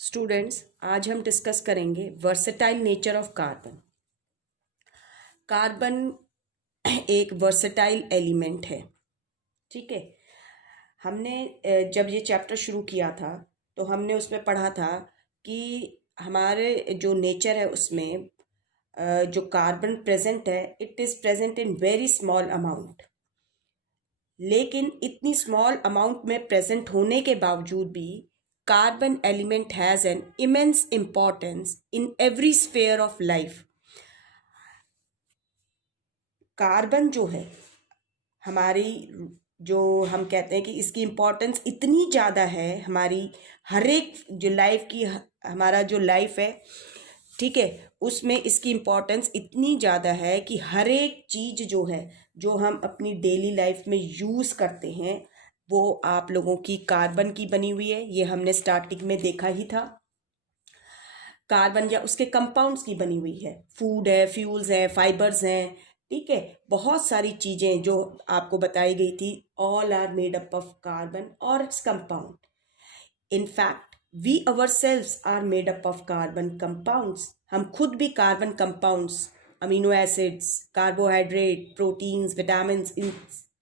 Students, आज हम discuss करेंगे versatile nature of carbon. Carbon एक वर्सेटाइल एलिमेंट है। ठीक है, हमने जब ये चैप्टर शुरू किया था तो हमने उसमें पढ़ा था कि हमारे जो नेचर है उसमें जो कार्बन प्रेजेंट है, it is present in very small amount. लेकिन इतनी स्मॉल अमाउंट में प्रेजेंट होने के बावजूद भी carbon element has an immense importance in every sphere of life. Carbon जो है हमारी, जो हम कहते हैं कि इसकी इम्पोर्टेंस इतनी ज़्यादा है हमारी हर एक जो लाइफ की, हमारा जो लाइफ है, ठीक है, उसमें इसकी इम्पोर्टेंस इतनी ज़्यादा है कि हर एक चीज़ जो है, जो हम अपनी डेली लाइफ में यूज़ करते हैं, वो आप लोगों की कार्बन की बनी हुई है। ये हमने स्टार्टिंग में देखा ही था। कार्बन या उसके कंपाउंड्स की बनी हुई है। फूड है, फ्यूल्स हैं, फाइबर्स हैं, ठीक है, बहुत सारी चीज़ें जो आपको बताई गई थी, all are made up of carbon और its compound. In fact we ourselves are made up of carbon compounds. हम खुद भी carbon compounds, amino acids, carbohydrate, proteins, vitamins, इन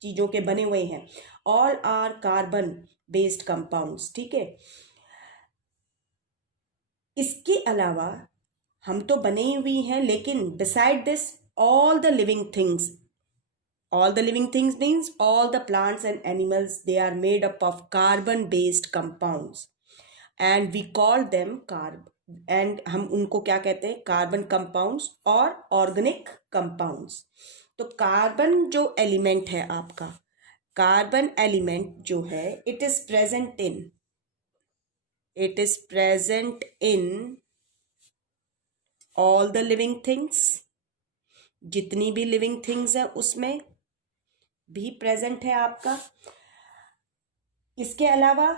चीज़ों के बने हुए हैं। All are carbon based compounds. ठीक है, इसके अलावा हम तो बने ही हुई हैं, लेकिन beside this all the living things means all the plants and animals, they are made up of carbon based compounds and we call them and हम उनको क्या कहते हैं, कार्बन कंपाउंड्स और ऑर्गेनिक कंपाउंड्स। तो कार्बन जो एलिमेंट है आपका, कार्बन एलिमेंट जो है, it is present in all the living things. जितनी भी लिविंग थिंग्स है उसमें भी प्रेजेंट है आपका। इसके अलावा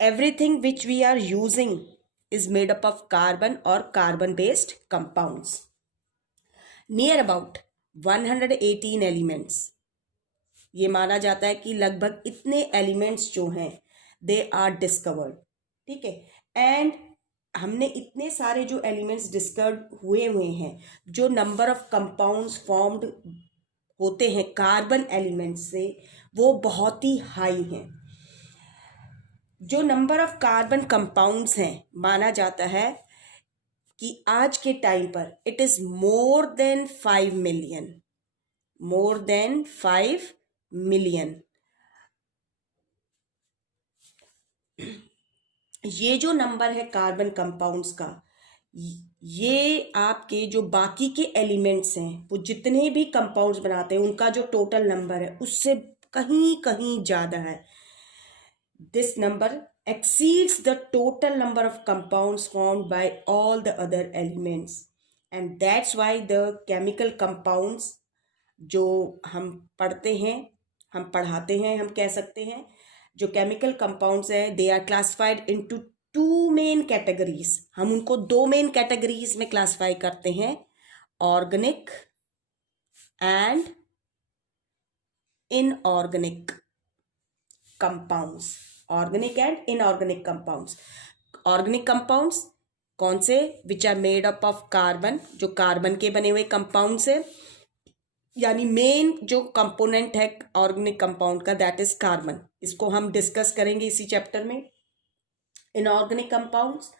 everything which we are using is made up of carbon और carbon based compounds. Near about 118 elements, ये माना जाता है कि लगभग इतने एलिमेंट्स जो हैं दे आर डिस्कवर्ड। ठीक है, एंड हमने इतने सारे जो एलिमेंट्स डिस्कवर हुए हैं, जो नंबर ऑफ कंपाउंड्स फॉर्म्ड होते हैं कार्बन एलिमेंट्स से, वो बहुत ही हाई हैं। जो नंबर ऑफ कार्बन कंपाउंड्स हैं, माना जाता है कि आज के टाइम पर it is more than 5 million, more than 5 million. ये जो नंबर है कार्बन कंपाउंड्स का, ये आपके जो बाकी के एलिमेंट्स हैं, वो जितने भी कंपाउंड्स बनाते हैं, उनका जो टोटल नंबर है उससे कहीं कहीं ज़्यादा है। This number exceeds the total number of compounds formed by all the other elements, and that's why the chemical compounds जो हम पढ़ते हैं, हम पढ़ाते हैं, हम कह सकते हैं, जो केमिकल कंपाउंड्स है, they are classified into 2 main categories. हम उनको 2 मेन कैटेगरीज में क्लासिफाई करते हैं, organic and inorganic compounds. Organic and inorganic compounds. Organic compounds कौन से? Which are made up of carbon, जो कार्बन के बने हुए कंपाउंड्स है, यानी मेन जो कंपोनेंट है ऑर्गेनिक कंपाउंड का, दैट इज कार्बन। इसको हम डिस्कस करेंगे इसी चैप्टर में। इनऑर्गेनिक कंपाउंड्स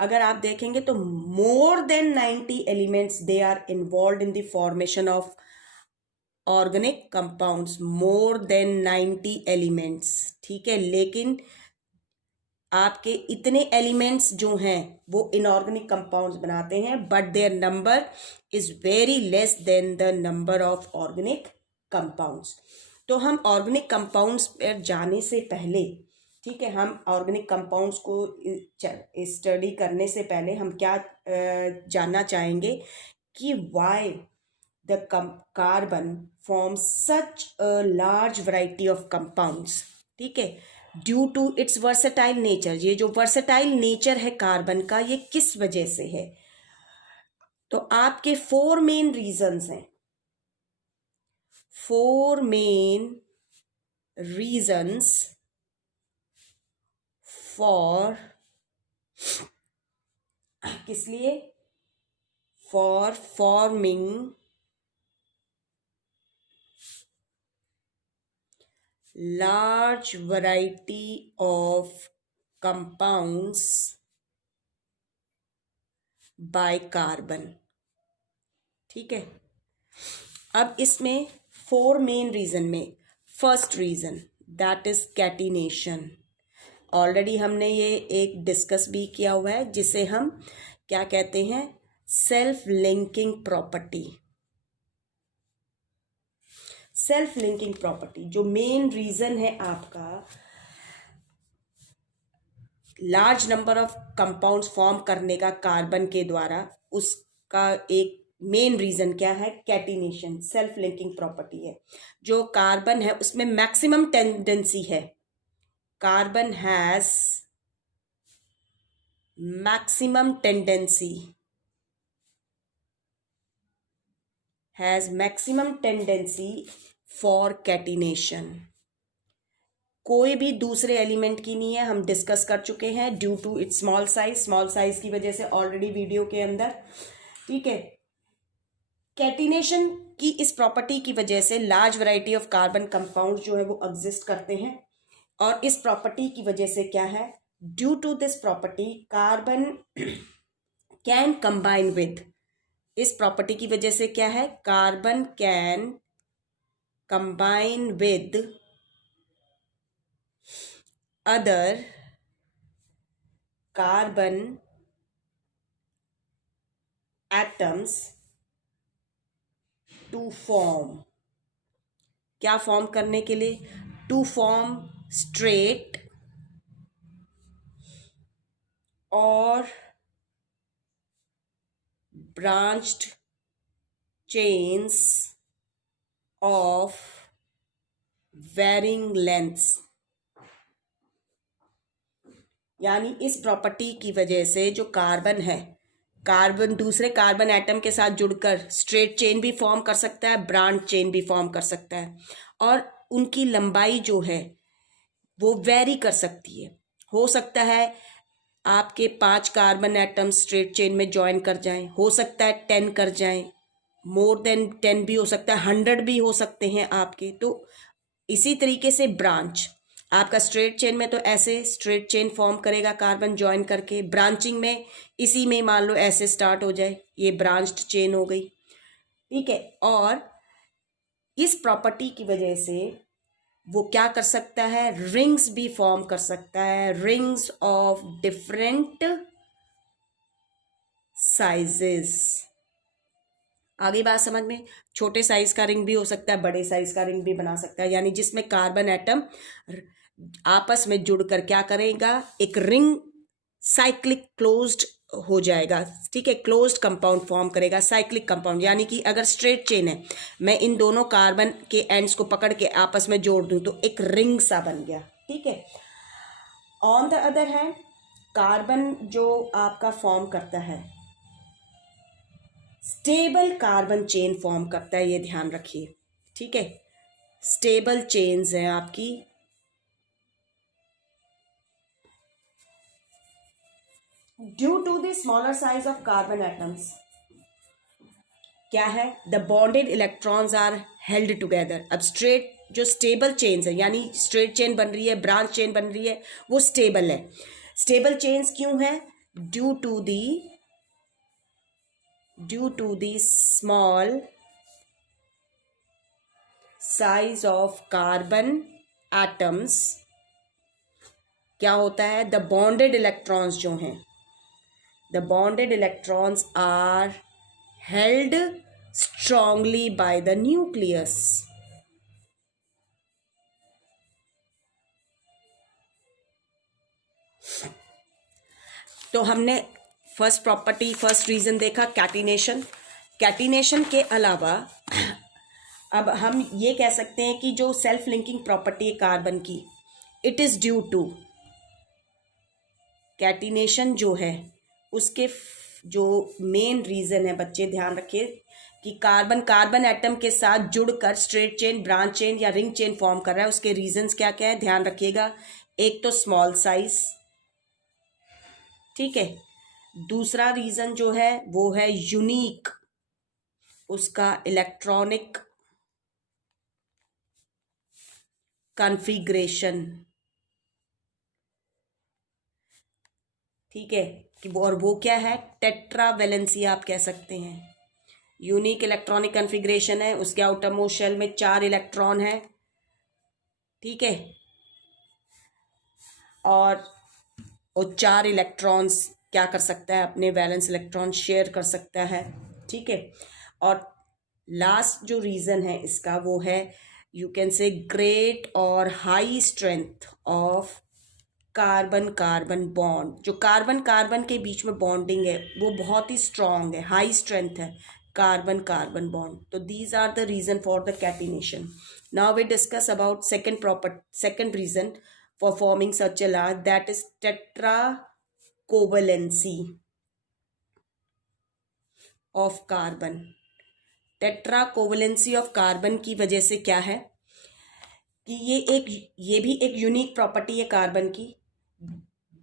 अगर आप देखेंगे तो more than 90 elements they are involve in the formation of organic compounds, more than 90 elements. ठीक है, लेकिन आपके इतने एलिमेंट्स जो हैं वो इनऑर्गेनिक कंपाउंड्स बनाते हैं, but their number is very less than the number of organic compounds. तो हम ऑर्गेनिक कंपाउंड्स पर जाने से पहले, ठीक है, हम ऑर्गेनिक कंपाउंड्स को स्टडी करने से पहले हम क्या जानना चाहेंगे कि why the carbon forms such a large variety of compounds. ठीक है, due to its versatile nature. ये जो वर्सेटाइल नेचर है कार्बन का, ये किस वजह से है? तो आपके 4 मेन रीजंस हैं, 4 मेन रीजंस फॉर किस लिए? For forming large variety of compounds by carbon. ठीक है, अब इसमें 4 मेन रीजन में first reason that is catenation. Already हमने ये एक डिस्कस भी किया हुआ है, जिसे हम क्या कहते हैं? Self linking property. Self linking property जो मेन रीजन है आपका large number of compounds form करने का कार्बन के द्वारा, उसका एक मेन रीजन क्या है? कैटिनेशन. सेल्फ लिंकिंग प्रॉपर्टी है. जो कार्बन है उसमें मैक्सिमम टेंडेंसी है. Carbon has maximum tendency for catenation. कोई भी दूसरे एलिमेंट की नहीं है, हम डिस्कस कर चुके हैं. Due to its small size की वजह से ऑलरेडी वीडियो के अंदर. ठीक है, कैटिनेशन की इस प्रॉपर्टी की वजह से large variety of carbon compound जो है वो एग्जिस्ट करते हैं. और इस प्रॉपर्टी की वजह से क्या है? Due to this property carbon can combine with. इस प्रॉपर्टी की वजह से क्या है? Carbon can combine with other carbon atoms to form. क्या फॉर्म करने के लिए? टू फॉर्म स्ट्रेट और branched chains of varying lengths. यानी इस प्रॉपर्टी की वजह से जो कार्बन है, कार्बन दूसरे कार्बन एटम के साथ जुड़कर स्ट्रेट चेन भी फॉर्म कर सकता है, ब्रांच चेन भी फॉर्म कर सकता है. और उनकी लंबाई जो है वो वेरी कर सकती है. हो सकता है आपके 5 कार्बन एटम स्ट्रेट चेन में ज्वाइन कर जाएं, हो सकता है 10 कर जाएं, मोर देन 10 भी हो सकता है, 100 भी हो सकते हैं आपके. तो इसी तरीके से ब्रांच आपका स्ट्रेट चेन में तो ऐसे स्ट्रेट चेन फॉर्म करेगा कार्बन ज्वाइन करके. ब्रांचिंग में इसी में मान लो ऐसे स्टार्ट हो जाए, ये ब्रांच्ड चेन हो गई. ठीक है, और इस प्रॉपर्टी की वजह से वो क्या कर सकता है? रिंग्स भी फॉर्म कर सकता है, रिंग्स ऑफ डिफरेंट साइजेस. आगे बात समझ में? छोटे साइज का रिंग भी हो सकता है, बड़े साइज का रिंग भी बना सकता है. यानी जिसमें कार्बन एटम आपस में जुड़कर क्या करेगा? एक रिंग साइक्लिक क्लोज्ड हो जाएगा. ठीक है, क्लोज्ड कंपाउंड फॉर्म करेगा, साइक्लिक कंपाउंड. यानी कि अगर स्ट्रेट चेन है, मैं इन दोनों कार्बन के एंड्स को पकड़ के आपस में जोड़ दूं तो एक रिंग सा बन गया. ठीक है. On the other hand carbon जो आपका फॉर्म करता है, स्टेबल कार्बन चेन फॉर्म करता है, ये ध्यान रखिए. ठीक है, स्टेबल चेन्स हैं आपकी. Due to the smaller size of carbon atoms क्या है? The bonded electrons are held together. अब स्ट्रेट जो स्टेबल चेन्स है, यानी स्ट्रेट चेन बन रही है, ब्रांच चेन बन रही है, वो स्टेबल है. स्टेबल चेन्स क्यों है? Due to the small size of carbon atoms. क्या होता है? द बॉन्डेड इलेक्ट्रॉन्स जो हैं, the bonded electrons are held strongly by the nucleus. तो हमने फर्स्ट रीजन देखा कैटिनेशन. कैटिनेशन के अलावा अब हम ये कह सकते हैं कि जो सेल्फ लिंकिंग प्रॉपर्टी है कार्बन की, it is due to catenation जो है उसके जो मेन रीजन है, बच्चे ध्यान रखिए कि कार्बन एटम के साथ जुड़कर स्ट्रेट चेन, ब्रांच चेन या रिंग चेन फॉर्म कर रहा है. उसके रीजंस क्या क्या है ध्यान रखिएगा. एक तो स्मॉल साइज, ठीक है. दूसरा रीजन जो है वो है यूनिक उसका इलेक्ट्रॉनिक कॉन्फ़िगरेशन। ठीक है कि और वो क्या है, टेट्रावेलेंसी आप कह सकते हैं। यूनिक इलेक्ट्रॉनिक कॉन्फ़िगरेशन है, उसके आउटर मोस्ट शेल में 4 इलेक्ट्रॉन है। ठीक है, और वो 4 इलेक्ट्रॉन्स क्या कर सकता है, अपने वैलेंस इलेक्ट्रॉन शेयर कर सकता है। ठीक है, और लास्ट जो रीज़न है इसका वो है यू कैन से ग्रेट और high strength of carbon carbon bond. जो कार्बन कार्बन के बीच में बॉन्डिंग है वो बहुत ही स्ट्रांग है, हाई स्ट्रेंथ है कार्बन कार्बन बॉन्ड। तो these are the reason for the catenation. Now we discuss about second reason for forming such a large, that is tetracovalency of carbon। Tetracovalency of carbon की वजह से क्या है कि ये भी एक यूनिक प्रॉपर्टी है कार्बन की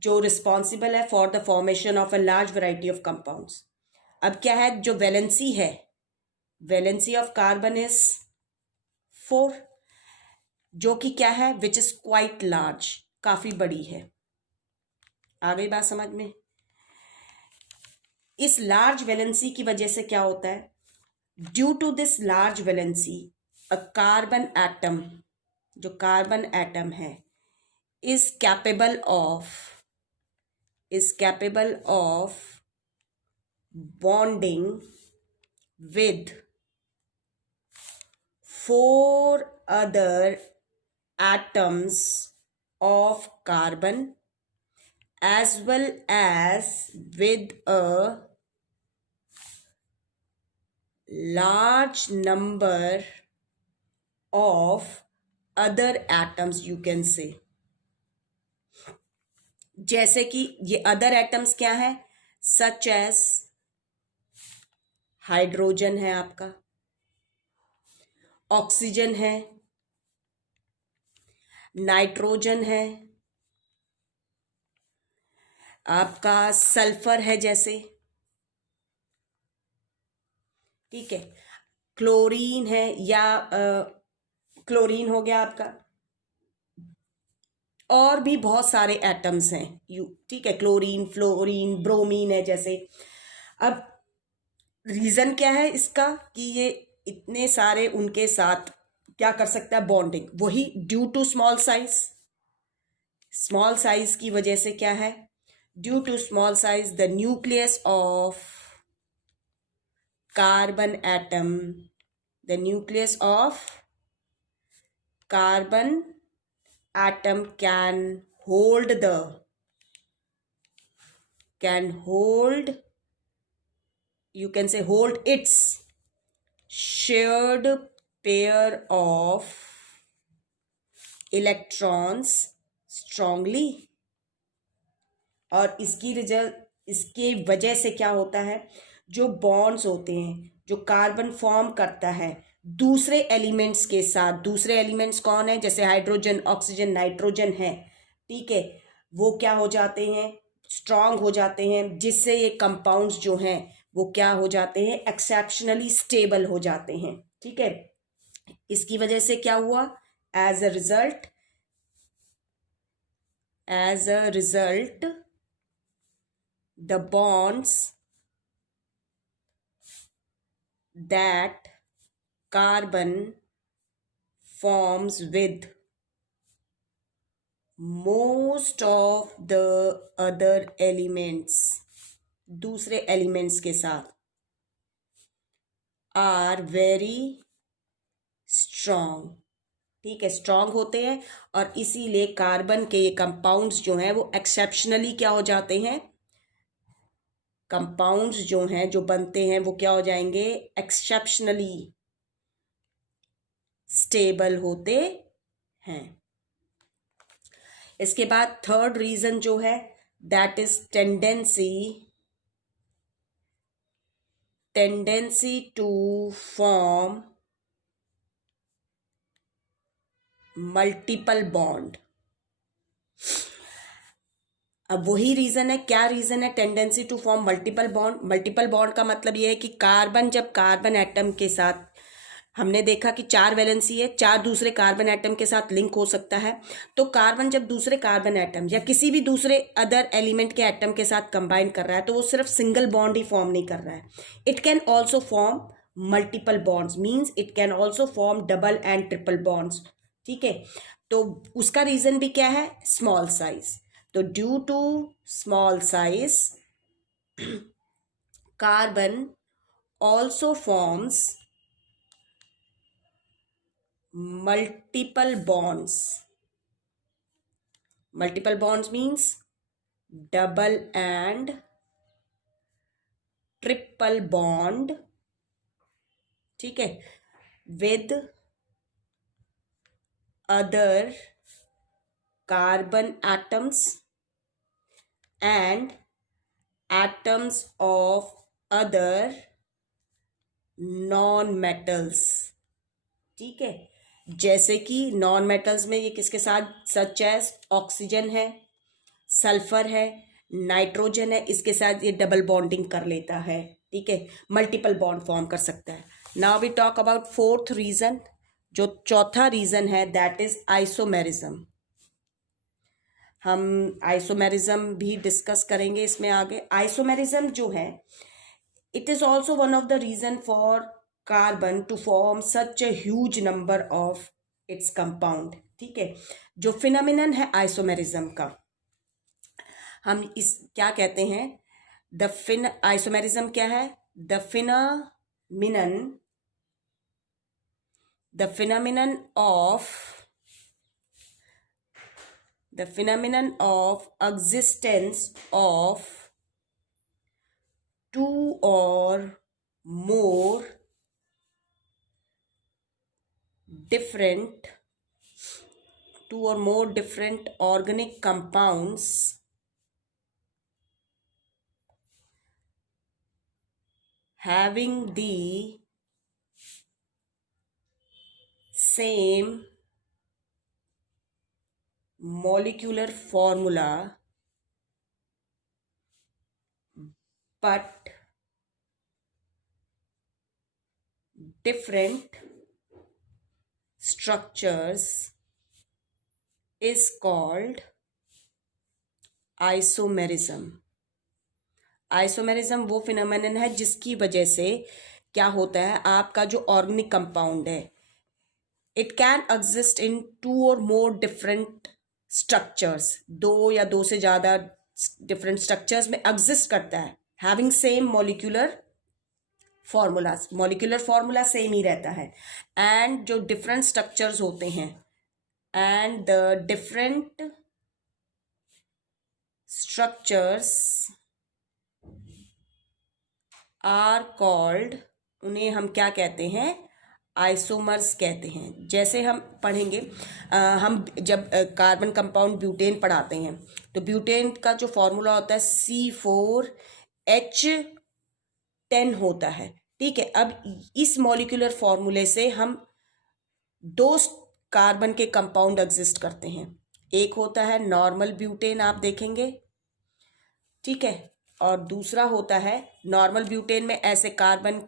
जो रिस्पॉन्सिबल है for the formation of a large variety of compounds. अब क्या है, जो वैलेंसी है, वैलेंसी ऑफ कार्बन इज 4, जो कि क्या है, विच इज क्वाइट लार्ज, काफी बड़ी है। आ गई बात समझ में। इस लार्ज वैलेंसी की वजह से क्या होता है, due to this large valency a carbon atom, जो कार्बन एटम है, is capable of bonding with 4 other atoms of carbon as well as with a large number of other atoms, you can say। जैसे कि ये other atoms क्या है, such as hydrogen है आपका, oxygen है, नाइट्रोजन है, आपका सल्फर है जैसे, ठीक है, क्लोरीन है, या क्लोरीन हो गया आपका, और भी बहुत सारे एटम्स हैं ठीक है, क्लोरीन, फ्लोरीन, ब्रोमीन है जैसे। अब रीजन क्या है इसका कि ये इतने सारे उनके साथ क्या कर सकता है, बॉन्डिंग, वही ड्यू टू स्मॉल साइज की वजह से क्या है, due to small size the nucleus of carbon atom, the nucleus of carbon atom can hold you can say hold its shared pair of electrons strongly। और इसके वजह से क्या होता है, जो बॉन्ड्स होते हैं, जो कार्बन फॉर्म करता है दूसरे एलिमेंट्स के साथ, दूसरे एलिमेंट्स कौन है, जैसे हाइड्रोजन, ऑक्सीजन, नाइट्रोजन है, ठीक है, वो क्या हो जाते हैं, स्ट्रांग हो जाते हैं, जिससे ये कंपाउंड्स जो हैं वो क्या हो जाते हैं, एक्सेप्शनली स्टेबल हो जाते हैं। ठीक है, इसकी वजह से क्या हुआ, as a result the bonds that carbon forms with most of the other elements, दूसरे एलिमेंट्स के साथ, आर वेरी स्ट्रॉन्ग। ठीक है, स्ट्रांग होते हैं, और इसीलिए कार्बन के ये कंपाउंड्स जो हैं वो एक्सेप्शनली क्या हो जाते हैं, कंपाउंड्स जो हैं जो बनते हैं वो क्या हो जाएंगे, एक्सेप्शनली स्टेबल होते हैं। इसके बाद थर्ड रीजन जो है that is tendency to form multiple bond. अब वही रीजन है, क्या रीजन है? Tendency to form multiple bond. Multiple bond का मतलब ये है कि कार्बन, जब कार्बन एटम के साथ, हमने देखा कि 4 वैलेंसी है, 4 दूसरे कार्बन एटम के साथ लिंक हो सकता है। तो कार्बन जब दूसरे कार्बन एटम या किसी भी दूसरे अदर एलिमेंट के एटम के साथ कंबाइन कर रहा है, तो वो सिर्फ सिंगल बॉन्ड ही फॉर्म नहीं कर रहा है, it can also form multiple bonds, means it can also form double and triple bonds. ठीक है, तो उसका रीजन भी क्या है? Small size. तो due to small size, carbon also forms multiple bonds. Multiple bonds means double and triple bond, ठीक है, with other carbon atoms and atoms of other non metals। ठीक है, जैसे कि नॉन मेटल्स में ये किसके साथ, सच एज ऑक्सीजन है, सल्फर है, नाइट्रोजन है, इसके साथ ये डबल बॉन्डिंग कर लेता है। ठीक है, मल्टीपल बॉन्ड फॉर्म कर सकता है। Now we talk about fourth reason, जो चौथा रीजन है, दैट इज आइसोमेरिज्म। हम आइसोमेरिज्म भी डिस्कस करेंगे इसमें आगे। आइसोमेरिज्म जो है, it is also one of the reason for carbon to form such a huge number of its compound. ठीक है, जो फिनोमिनन है आइसोमेरिज्म का, हम इस क्या कहते हैं, आइसोमेरिज्म क्या है? The phenomenon of existence of two or more different organic compounds having the same molecular formula but different structures is called isomerism. Isomerism वो फिनोमेनन है जिसकी वजह से क्या होता है, आपका जो ऑर्गेनिक कंपाउंड है, इट कैन एग्जिस्ट इन 2 और मोर डिफरेंट स्ट्रक्चर्स, 2 या 2 से ज़्यादा डिफरेंट स्ट्रक्चर्स में एग्जिस्ट करता है, having same molecular formula same ही रहता है, एंड जो डिफरेंट स्ट्रक्चर्स होते हैं, and the different structures are called, उन्हें हम क्या कहते हैं? आइसोमर्स कहते हैं। जैसे हम पढ़ेंगे, हम जब कार्बन कंपाउंड ब्यूटेन पढ़ाते हैं, तो ब्यूटेन का जो फॉर्मूला होता है C4H10 होता है। ठीक है, अब इस मॉलिक्यूलर फॉर्मूले से हम 2 कार्बन के कंपाउंड एग्जिस्ट करते हैं। एक होता है नॉर्मल ब्यूटेन, आप देखेंगे, ठीक है, और दूसरा होता है नॉर्मल ब्यूटेन में ऐसे कार्बन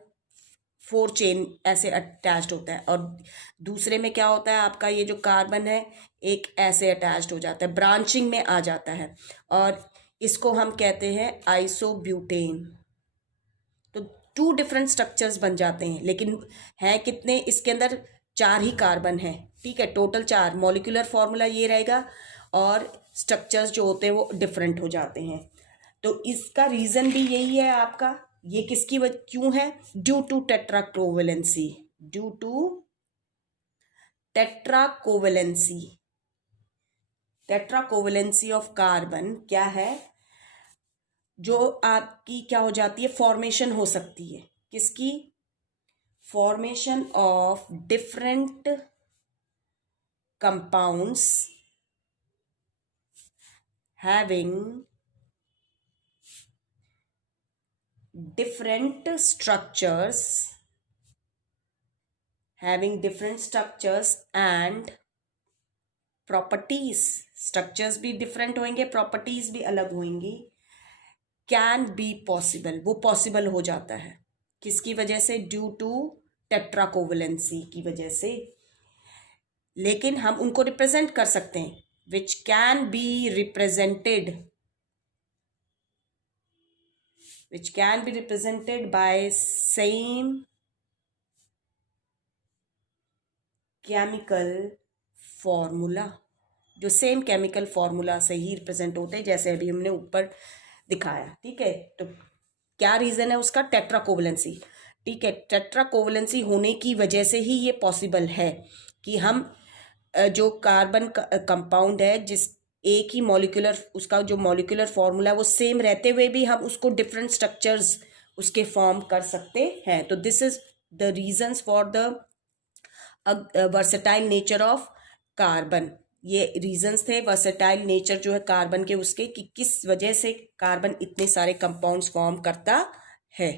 4 चेन ऐसे अटैच्ड होता है, और दूसरे में क्या होता है, आपका ये जो कार्बन है एक ऐसे अटैच्ड हो जाता है, ब्रांचिंग में आ जाता है, और इसको हम कहते हैं आइसोब्यूटेन। तो 2 डिफरेंट स्ट्रक्चर्स बन जाते हैं, लेकिन है कितने? इसके अंदर 4 ही कार्बन है। ठीक है, टोटल 4, मॉलिक्यूलर फॉर्मूला ये रहेगा, और स्ट्रक्चर्स जो होते हैं वो डिफरेंट हो जाते हैं। तो इसका रीजन भी यही है आपका, ये किसकी वजह क्यों है? Due to tetracovalency. Tetracovalency of carbon क्या है? जो आपकी क्या हो जाती है, फॉर्मेशन हो सकती है, किसकी? Formation of different compounds having different structures and properties, structures भी डिफरेंट होंगे, प्रॉपर्टीज भी अलग होंगी। कैन बी पॉसिबल, वो पॉसिबल हो जाता है किसकी वजह से? ड्यू टू टेट्राकोवलेंसी की वजह से। लेकिन हम उनको रिप्रेजेंट कर सकते हैं, which can be represented, which can be represented by same chemical formula, जो सेम केमिकल फॉर्मूला से ही रिप्रेजेंट होते हैं, जैसे अभी हमने ऊपर दिखाया। ठीक है, तो क्या रीजन है उसका? टेट्राकोवलेंसी। ठीक है, टेट्राकोवलेंसी होने की वजह से ही ये पॉसिबल है कि हम जो कार्बन कंपाउंड है, जिस एक ही मॉलिक्यूलर, उसका जो मॉलिक्यूलर फॉर्मूला है वो सेम रहते हुए भी हम उसको डिफरेंट स्ट्रक्चर्स उसके फॉर्म कर सकते हैं। तो this is the reasons for the versatile nature of carbon. ये रीजंस थे वर्सेटाइल नेचर जो है कार्बन के, उसके कि किस वजह से कार्बन इतने सारे कंपाउंड्स फॉर्म करता है।